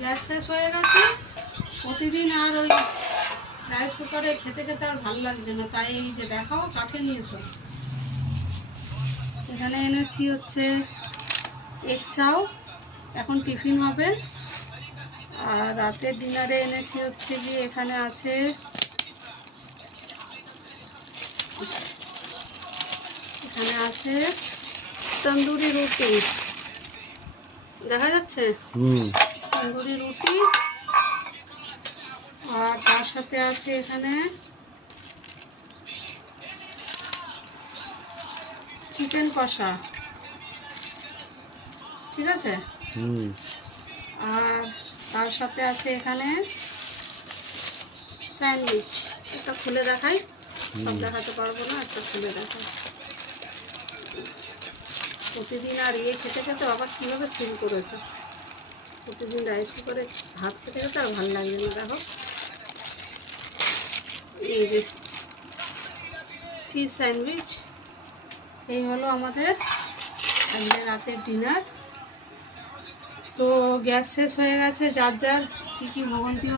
Gas শেষ হয়ে গেছে। প্রতিদিন আর ওই রাইস কুকারে খেতে খেতে আর ভালো লাগছে না, তাই এই যে দেখাও, কাছে নিয়ে এসো। এখানে এনেছি হচ্ছে এগ চাও, এখন টিফিন হবে। আর রাতের ডিনারে এনেছি হচ্ছে কি, এখানে আছে তন্দুরি রুটি, দেখা যাচ্ছে তন্দুরি রুটি। আর তার সাথে আছে এখানে চিকেন কষা, ঠিক আছে। আর তার সাথে আছে এখানে স্যান্ডউইচ। একটা খুলে দেখাই, সব দেখাতে পারবো না, একটা খুলে দেখাই। প্রতিদিন আর খেতে খেতে আবার কীভাবে সিল করেছে। প্রতিদিন রাইস কুকারে ভাত খেতে খেতে আর ভালো লাগবে না। দেখো এই যে চিজ স্যান্ডউইচ, এই হলো আমাদের আজকে রাতের ডিনার। তো গ্যাস শেষ হয়ে গেছে, যার যার কী কী ভোগান্তি